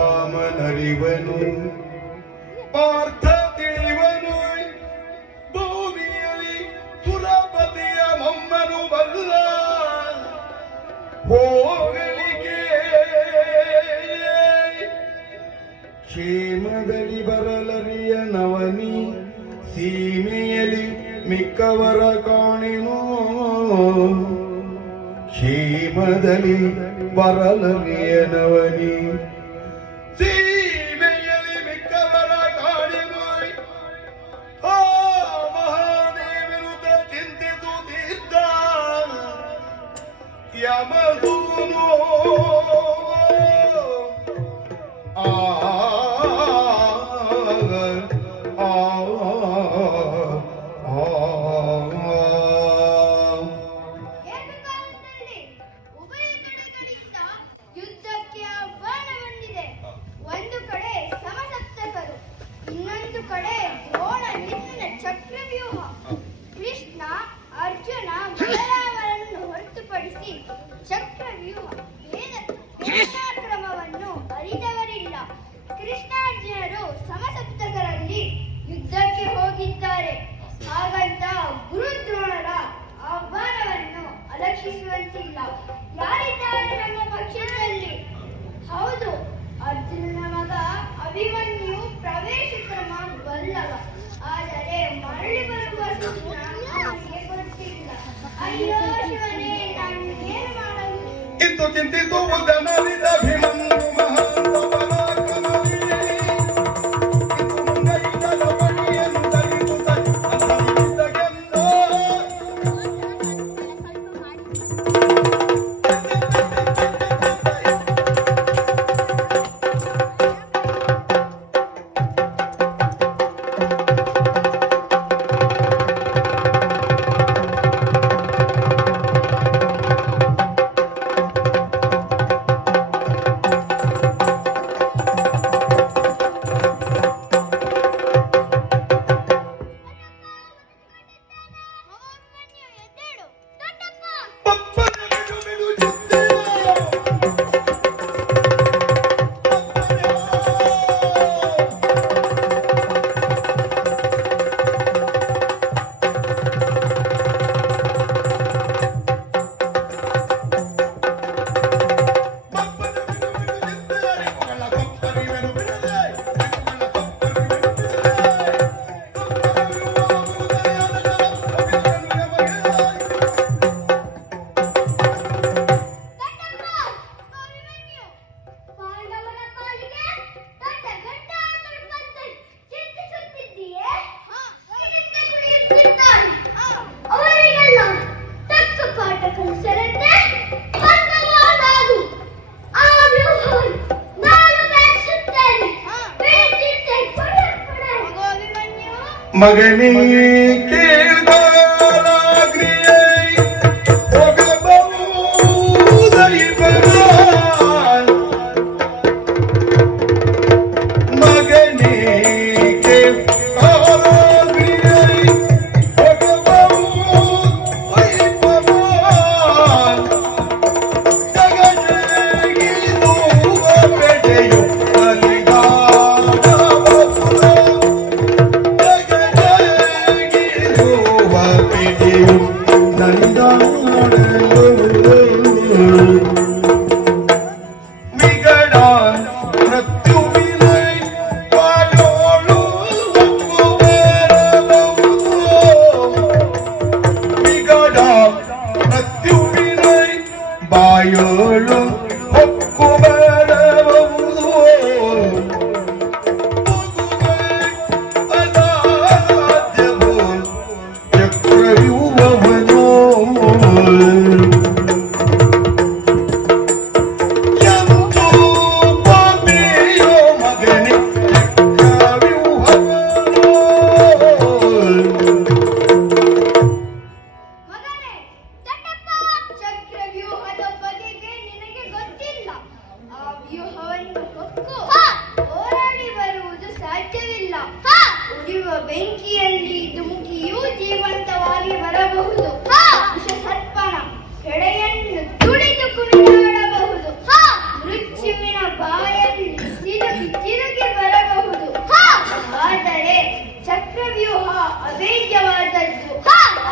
ಬಲರಾಮನರಿವನು ಪಾರ್ಥ ತಿಳಿವನು ಭೂಮಿಯಲ್ಲಿ ಸುರಪತಿಯ ಮೊಮ್ಮನು ಬಲ್ಲ ಹೋಗಲಿಗೆ ಕ್ಷೇಮದಲ್ಲಿ ಬರಲರಿಯ ನವನಿ ಸೀಮೆಯಲ್ಲಿ ಮಿಕ್ಕವರ ಕಾಣೆನೋ ಕ್ಷೇಮದಲ್ಲಿ ಬರಲರಿಯ ನವನಿ ಸೀಮೆಯಲ್ಲಿ ಮಿಕ್ಕವರ ಕಾಣೆನೋ ಆ ಮಹಾದೇವರುತ ಚಿಂತಿಸುತ್ತಿದ್ದ ಯಮದೂನು ಕ್ರಮವನ್ನು ಅರಿತವರಿಲ್ಲ. ಕೃಷ್ಣಾರ್ಜುನರು ಸಮಸಪ್ತಕರಲ್ಲಿ ಯುದ್ಧಕ್ಕೆ ಹೋಗಿದ್ದಾರೆ. ಹಾಗಂತ ಗುರುದ್ರೋಣರ ಆಹ್ವಾನವನ್ನು ಅಲಕ್ಷಿಸುವಂತಿಲ್ಲ. ಯಾರಿದ್ದಾರೆ ನಮ್ಮ ಪಕ್ಷದಲ್ಲಿ? ಹೌದು, ಅರ್ಜುನನ ಮಗ ಅಭಿಮನ್ಯು ಪ್ರವೇಶ ಕ್ರಮ ಬಲ್ಲವ. ಆದರೆ ಮರಳಿ ಬರುವ ಸೂಚನೆ ಅವನಿಗೆ ಗೊತ್ತಿಲ್ಲ. ಅಯ್ಯೋ ಶಿವನೇ, ನಾನು ಏನು ಮಾಡಲು? ಇಂದು ಚಿಂತಿಸುವುದನರಿದ ಭೀಮನು ಮಹಾಂತ ಪರಾಕ್ರಮವೇ. ಇಂದು ಮುಂಗೈದಲ ಪಣಿಯನ್ನು ತರಿಸುತ್ತ ಅಂಧವಿದ್ದಗೆಂದೋ. ಮಗನೇ ಕೇಳ್ದಾಗ್ರಿಯೇ ಹೋಗಬಹುದೈ ಬರ ಮಗನೇ ಕೇಳ್ದಾಗ್ರಿಯೇ ಹೋಗಬಹುದೈ ಬರ ಜಗಜಗಿದು ಬೆಡೆಯು ಅಲಿಗಾದ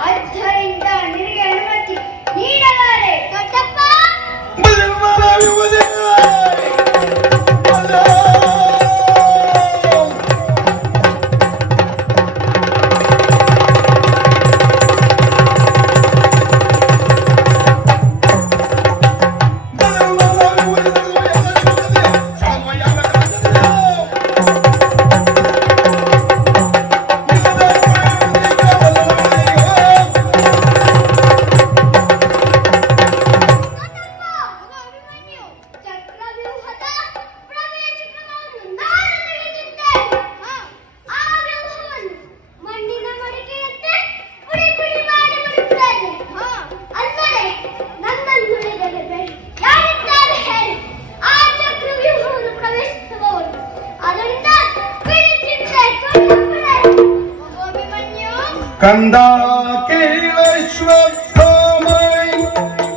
ಆದ್ದರಿಂದ ನಿನಗೆ ಅನುಮತಿ ನೀಡಲಾರೆ. ದೊಡ್ಡಪ್ಪ ಕಂದ ಕೇಳಶ್ವತ್ಥಮೈ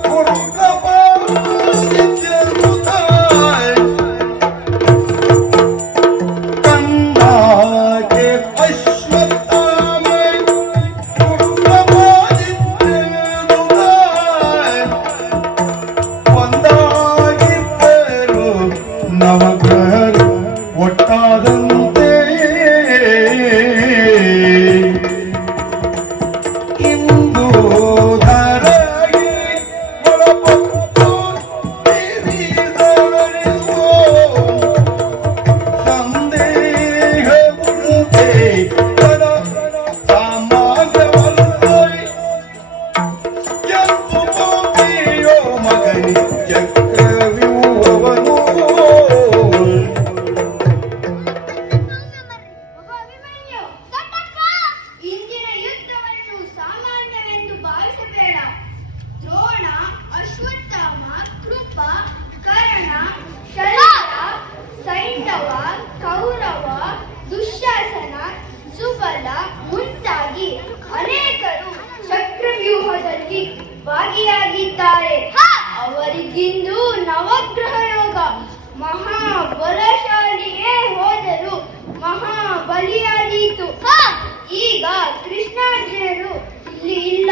ಕುರುಕಪಾದಿತ್ಯನುತಾಯ್ ಕಂದ ಕೇ ಅಶ್ವತ್ಥಮೈ ಕುರುಕಪಾದಿತ್ಯನುತಾಯ್ ಒಂದಾಗಿದ್ದರು ನವಗ್ರಹರು ಒಟ್ಟಾದಂತೆ ಭಾಗಿಯಾಗಿದ್ದಾರೆ. ಅವರಿಗಿಂದು ನವಗ್ರಹ ಯೋಗ. ಮಹಾಬಲಶಾಲಿಯೇ ಹೋದರು ಮಹಾಬಲಿಯಾದೀತು. ಈಗ ಕೃಷ್ಣಾರ್ಜುನರು ಇಲ್ಲಿ ಇಲ್ಲ.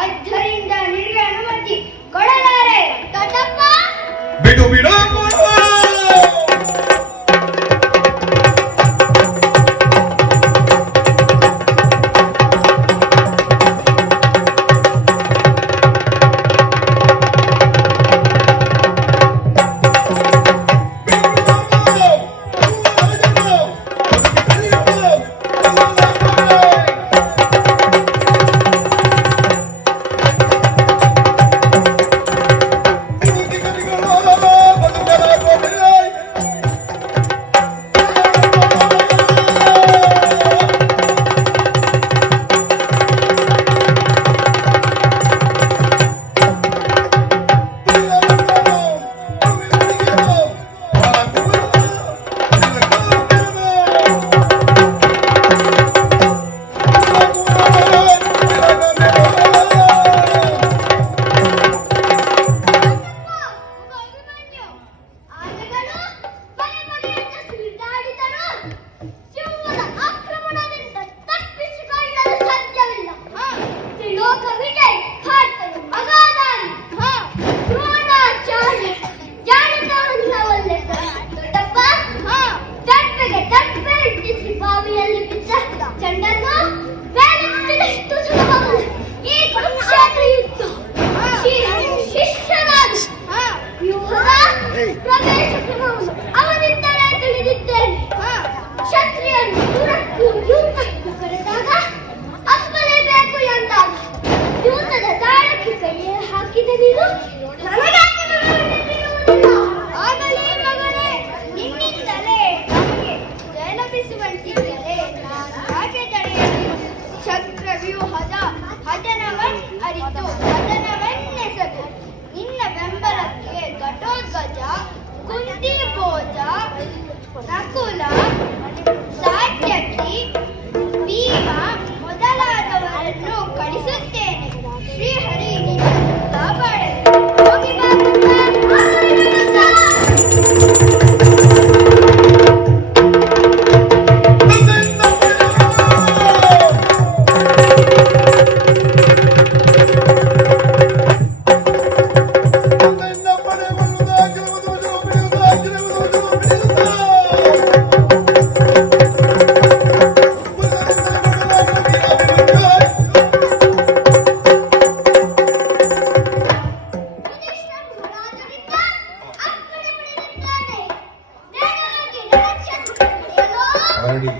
ಆದ್ದರಿಂದ ನಿನಗೆ ಅನುಮತಿ ಕೊಡಲಾರೆ. ದೊಡ್ಡಪ್ಪ ಬಿಡು ಬಿಡು ನಕುಲ, ಸಾತ್ಯಕಿ, ಭೀಮ ಮೊದಲಾದವರನ್ನು ಕಳಿಸುತ್ತೇನೆ. ಶ್ರೀಹರಿ ಕಾಪಾಡಲಿ. ಹೋಗಿ ಬಾ ಹರಡಿ